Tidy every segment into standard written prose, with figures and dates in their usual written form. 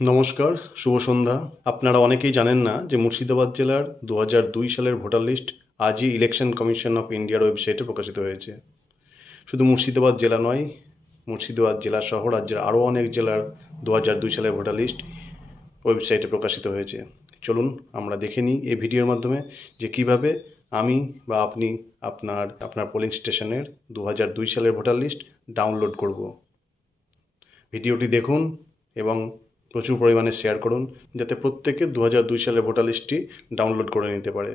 নমস্কার, শুভ সন্ধ্যা। আপনারা অনেকেই জানেন না যে মুর্শিদাবাদ জেলার ২০০২ সালের ভোটার লিস্ট আজই ইলেকশন কমিশন অফ ইন্ডিয়ার ওয়েবসাইটে প্রকাশিত হয়েছে। শুধু মুর্শিদাবাদ জেলা নয়, মুর্শিদাবাদ জেলা সহ রাজ্যের আরও অনেক জেলার ২০০২ সালের ভোটার লিস্ট ওয়েবসাইটে প্রকাশিত হয়েছে। চলুন আমরা দেখে নিই এই ভিডিওর মাধ্যমে যে কিভাবে আমি বা আপনি আপনার পোলিং স্টেশনের ২০০২ সালের ভোটার লিস্ট ডাউনলোড করব। ভিডিওটি দেখুন এবং প্রচুর পরিমাণে শেয়ার করুন যাতে প্রত্যেকে ২০০২ সালের ভোটার লিস্টটি ডাউনলোড করে নিতে পারে।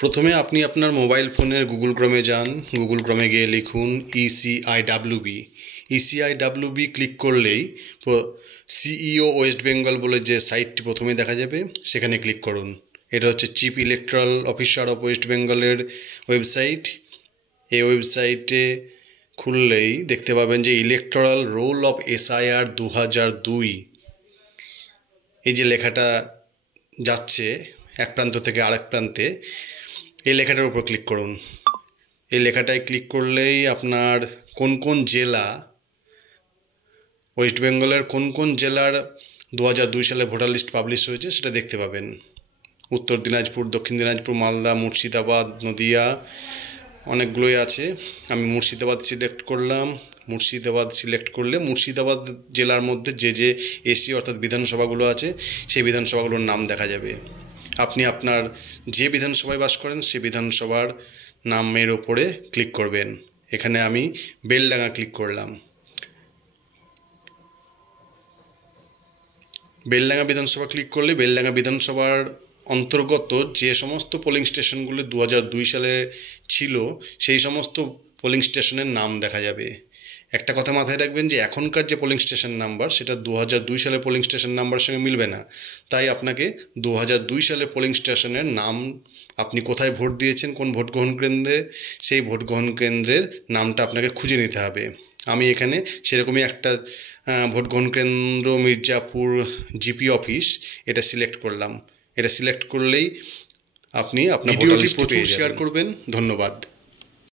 প্রথমে আপনি আপনার মোবাইল ফোনের গুগল ক্রোমে যান। গুগল ক্রোমে গিয়ে লিখুন ECIWB। ECIWB ক্লিক করলেই সিইও ওয়েস্ট বেঙ্গল বলে যে সাইটটি প্রথমে দেখা যাবে সেখানে ক্লিক করুন। এটা হচ্ছে chief electoral officer of West বেঙ্গলের ওয়েবসাইট। এই ওয়েবসাইটে খুললেই দেখতে পাবেন যে ইলেকটোরাল রোল অফ SIR ২০০২ এই যে লেখাটা যাচ্ছে এক প্রান্ত থেকে আরেক প্রান্তে, এই লেখাটার উপর ক্লিক করুন। এই লেখাটায় ক্লিক করলেই আপনার কোন কোন জেলা, ওয়েস্ট বেঙ্গলের কোন কোন জেলার ২০০২ সালে ভোটার লিস্ট পাবলিশ হয়েছে সেটা দেখতে পাবেন। উত্তর দিনাজপুর, দক্ষিণ দিনাজপুর, মালদা, মুর্শিদাবাদ, নদিয়া, অনেকগুলোই আছে। আমি মুর্শিদাবাদ সিলেক্ট করলাম। মুর্শিদাবাদ সিলেক্ট করলে মুর্শিদাবাদ জেলার মধ্যে যে যে এসি অর্থাৎ বিধানসভাগুলো আছে সেই বিধানসভাগুলোর নাম দেখা যাবে। আপনি আপনার যে বিধানসভায় বাস করেন সেই বিধানসভার নামের ওপরে ক্লিক করবেন। এখানে আমি বেলডাঙ্গা ক্লিক করলাম। বেলডাঙ্গা বিধানসভা ক্লিক করলে বেলডাঙ্গা বিধানসভার অন্তর্গত যে সমস্ত পোলিং স্টেশনগুলো ২০০২ সালে ছিল সেই সমস্ত পোলিং স্টেশনের নাম দেখা যাবে। একটা কথা মাথায় রাখবেন যে এখনকার যে পোলিং স্টেশন নাম্বার সেটা ২০০২ সালের পোলিং স্টেশন নাম্বারের সঙ্গে মিলবে না। তাই আপনাকে ২০০২ সালের পোলিং স্টেশনের নাম, আপনি কোথায় ভোট দিয়েছেন, কোন ভোট গ্রহণ কেন্দ্রে, সেই ভোট গ্রহণ কেন্দ্রের নামটা আপনাকে খুঁজে নিতে হবে। আমি এখানে সেরকমই একটা ভোট গ্রহণ কেন্দ্র মির্জাপুর জিপি অফিস এটা সিলেক্ট করলাম। এটা সিলেক্ট করলেই আপনি আপনার ভোটার লিস্ট পেয়ে যাবেন। শেয়ার করবেন। ধন্যবাদ।